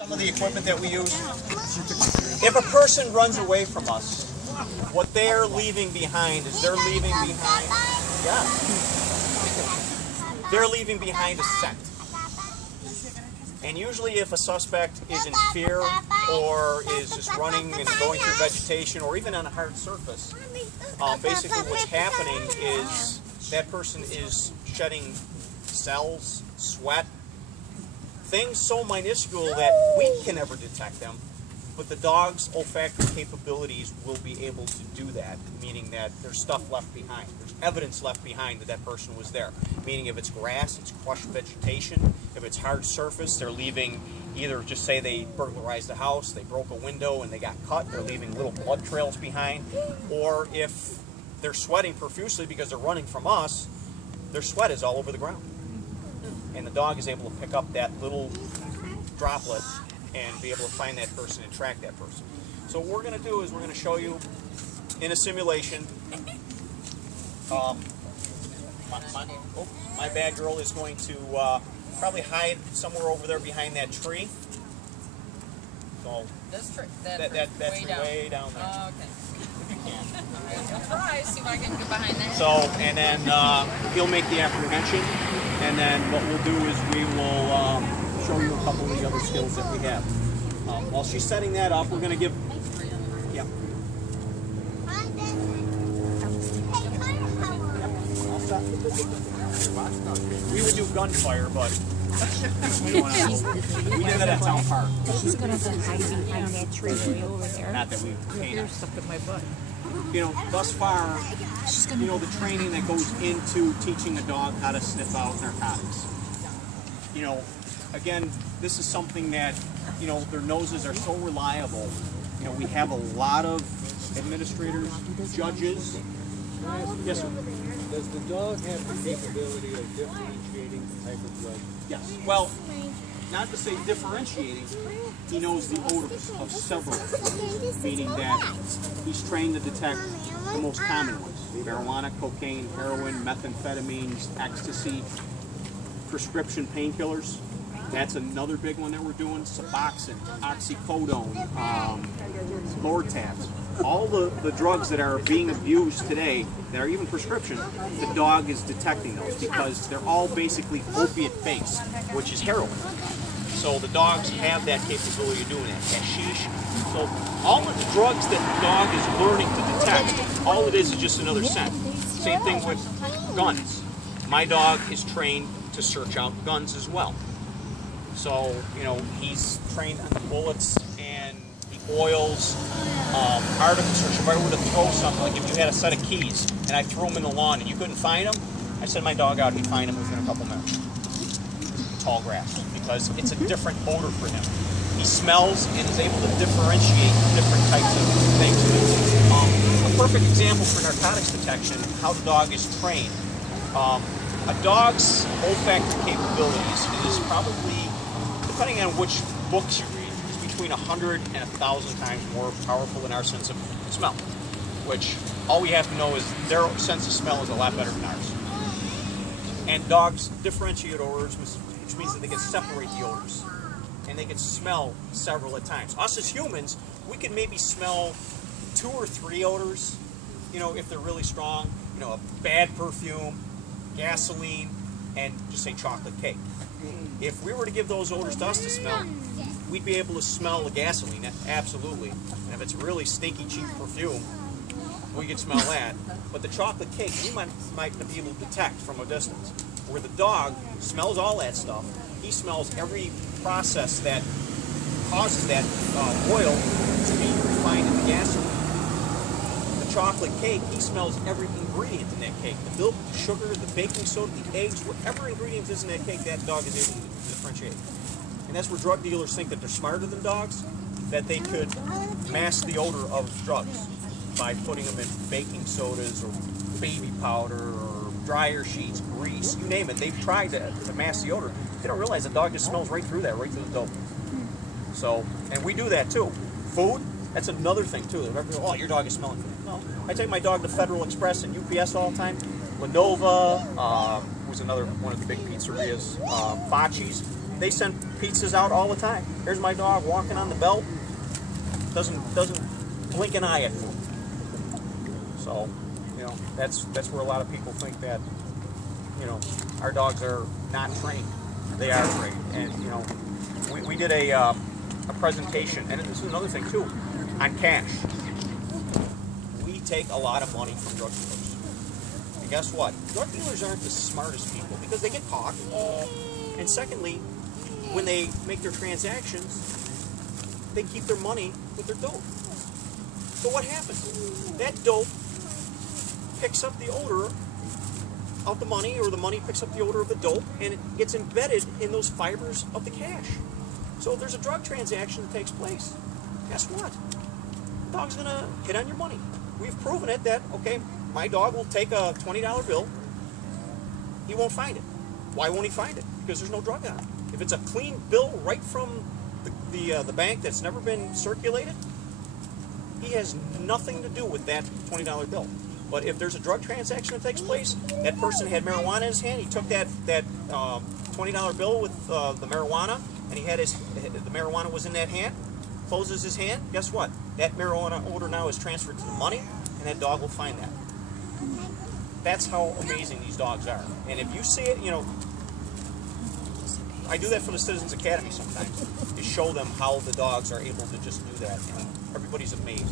Some of the equipment that we use. If a person runs away from us, what they're leaving behind is they're leaving behind a scent. And usually if a suspect is in fear or is just running and going through vegetation or even on a hard surface, basically what's happening is that person is shedding cells, sweat, things so minuscule that we can never detect them, but the dog's olfactory capabilities will be able to do that, meaning that there's stuff left behind. There's evidence left behind that that person was there. Meaning if it's grass, it's crushed vegetation. If it's hard surface, they're leaving either, just say they burglarized the house, they broke a window and they got cut, they're leaving little blood trails behind. Or if they're sweating profusely because they're running from us, their sweat is all over the ground. And the dog is able to pick up that little droplet and be able to find that person and track that person. So what we're going to do is we're going to show you in a simulation. My bad girl is going to probably hide somewhere over there behind that tree. So that's way down there. Oh, okay. If you can. I'll try, see if I can get behind that. So, and then he'll make the apprehension, and then what we'll do is we will show you a couple of the other skills that we have. While she's setting that up, we're going to give... Yeah. We would do gunfire, but we don't want to. We did that at Town Park. She's going to hide behind that tree over there. Not that we paid You're stuck with my butt. You know, thus far, you know, the training that goes into teaching a dog how to sniff out narcotics. You know, again, this is something that, you know, their noses are so reliable. You know, we have a lot of administrators, judges. Yes, sir. Does the dog have the capability of differentiating the type of drug? Yes. Well, not to say differentiating, he knows the odors of several, meaning that he's trained to detect the most common ones: marijuana, cocaine, heroin, methamphetamines, ecstasy, prescription painkillers. That's another big one that we're doing: Suboxone, oxycodone, Lortabs. All the drugs that are being abused today, that are even prescription, the dog is detecting those because they're all basically opiate-based, which is heroin. So the dogs have that capability of doing that. Hashish. So all of the drugs that the dog is learning to detect, all it is just another scent. Same thing with guns. My dog is trained to search out guns as well. So, you know, he's trained on the bullets and the oils, article search. If I were to throw something, like if you had a set of keys and I threw them in the lawn and you couldn't find them, I send my dog out and he'd find them within a couple minutes. Tall grass, because it's a different odor for him. He smells and is able to differentiate different types of things. A perfect example for narcotics detection, how the dog is trained. A dog's olfactory capabilities is probably, depending on which books you read, is between 100 and 1,000 times more powerful than our sense of smell. Which all we have to know is their sense of smell is a lot better than ours. And dogs differentiate odors, which means that they can separate the odors. And they can smell several at times. Us as humans, we can maybe smell 2 or 3 odors, you know, if they're really strong. You know, a bad perfume, gasoline, and just say chocolate cake. If we were to give those odors to us to smell, we'd be able to smell the gasoline, absolutely. And if it's really stinky, cheap perfume, we can smell that. But the chocolate cake, we might not be able to detect from a distance. Where the dog smells all that stuff, he smells every process that causes that oil to be refined in the gasoline. The chocolate cake, he smells every ingredient in that cake. The milk, the sugar, the baking soda, the eggs, whatever ingredient is in that cake, that dog is able to differentiate. And that's where drug dealers think that they're smarter than dogs, that they could mask the odor of drugs by putting them in baking sodas or baby powder or dryer sheets, grease, you name it. They've tried to mask the odor. They don't realize the dog just smells right through that, right through the dope. So, and we do that too. Food, that's another thing too. Oh, your dog is smelling food. No, I take my dog to Federal Express and UPS all the time. Lenova was another one of the big pizzerias. Bocce's. they send pizzas out all the time. Here's my dog walking on the belt. Doesn't blink an eye at food. So, you know, that's where a lot of people think that, you know, our dogs are not trained. They are trained. And, you know, we did a presentation, and this is another thing too, on cash. We take a lot of money from drug dealers. And guess what? Drug dealers aren't the smartest people because they get caught. And secondly, when they make their transactions, they keep their money with their dope. So what happens? That dope picks up the odor of the money, or the money picks up the odor of the dope, and it gets embedded in those fibers of the cash. So if there's a drug transaction that takes place, guess what? The dog's gonna hit on your money. We've proven it that, okay, my dog will take a $20 bill, he won't find it. Why won't he find it? Because there's no drug on it. If it's a clean bill right from the bank that's never been circulated, he has nothing to do with that $20 bill. But if there's a drug transaction that takes place, that person had marijuana in his hand, he took that $20 bill with the marijuana, and he had the marijuana was in that hand, closes his hand, guess what? That marijuana odor now is transferred to the money, and that dog will find that. That's how amazing these dogs are. And if you see it, you know, I do that for the Citizens Academy sometimes, to show them how the dogs are able to just do that, and everybody's amazed.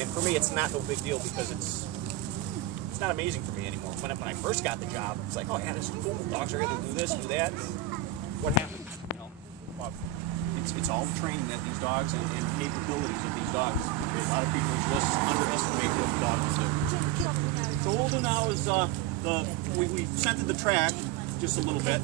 And for me, it's not no big deal because it's not amazing for me anymore. When I first got the job, it's like, oh yeah, this is cool. Dogs are able to do this, do that. What happened? You know, well, it's all the training that these dogs and capabilities of these dogs. A lot of people just underestimate what the dog can do. So what we'll do now is we scented the track just a little bit,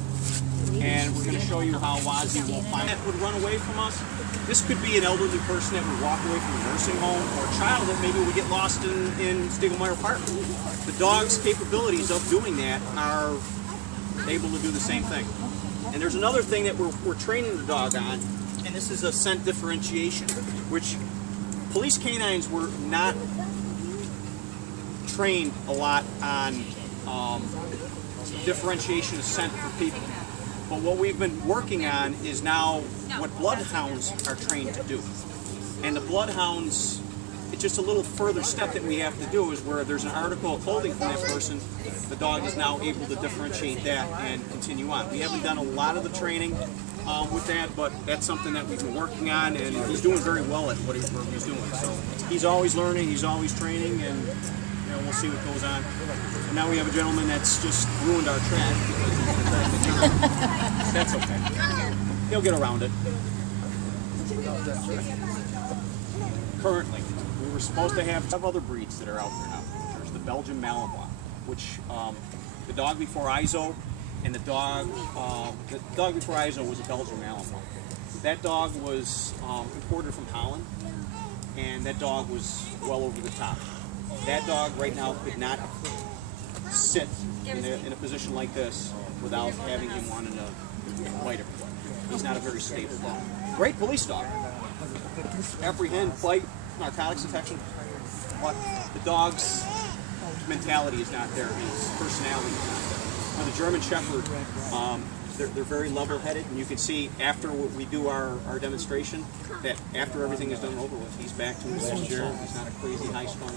and we're going to show you how Wazzy will find it. Would run away from us. This could be an elderly person that would walk away from a nursing home, or a child that maybe would get lost in Stiegelmeyer Park. The dog's capabilities of doing that are able to do the same thing. And there's another thing that we're training the dog on, and this is a scent differentiation, which police canines were not trained a lot on differentiation of scent for people. But what we've been working on is now what bloodhounds are trained to do. And the bloodhounds, it's just a little further step that we have to do, is where there's an article of clothing from that person, the dog is now able to differentiate that and continue on. We haven't done a lot of the training with that, but that's something that we've been working on, and he's doing very well at what he's doing. So he's always learning, he's always training, and you know, we'll see what goes on. And now we have a gentleman that's just ruined our track because he's attacked the town. That's okay. He'll get around it. Currently, we were supposed to have other breeds that are out there now. There's the Belgian Malinois, which the dog before Izo, and the dog before Izo was a Belgian Malinois. That dog was imported from Holland, and that dog was well over the top. That dog right now could not sit in a position like this without having him wanting to bite everybody. He's not a very stable dog. Great police dog. Apprehend, bite, narcotics detection, but the dog's mentality is not there. His personality is not there. Now, the German Shepherd, they're very level-headed, and you can see after we do our demonstration that after everything is done over with, he's back to his nature. He's not a crazy, high-strung,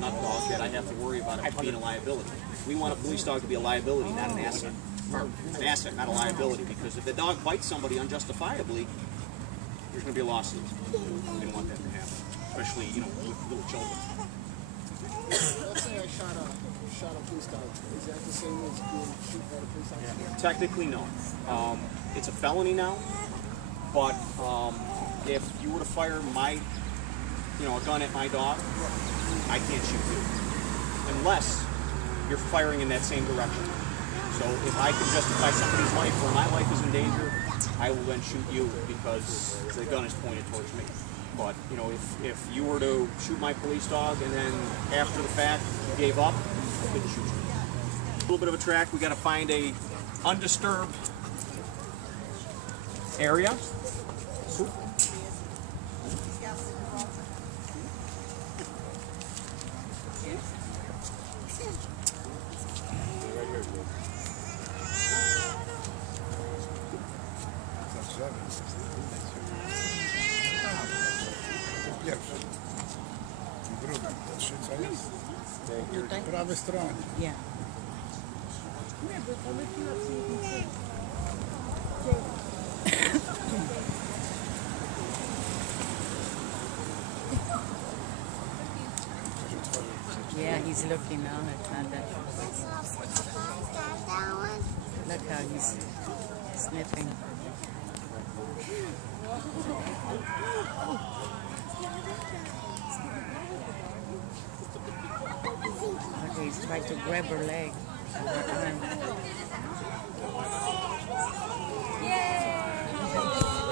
nut dog that I have to worry about being a liability. We want a police dog to be a liability, not an asset. Or an asset, not a liability, because if the dog bites somebody unjustifiably, there's going to be a lawsuit. We don't want that to happen, especially, you know, with little children. Let's say I shot a police dog. Is that the same as being shot by a police officer? Yeah. Technically, no. It's a felony now, but if you were to fire a gun at my dog, I can't shoot you unless you're firing in that same direction. So if I can justify somebody's life or my life is in danger, I will then shoot you because the gun is pointed towards me. But, you know, if you were to shoot my police dog and then after the fact you gave up, I couldn't shoot you. A little bit of a track. We got to find a undisturbed area. Prave strane. Yeah. Yeah, he's looking now at Nanda. Look how he's sniffing. Okay, he's trying to grab her leg. Her arm. Yay!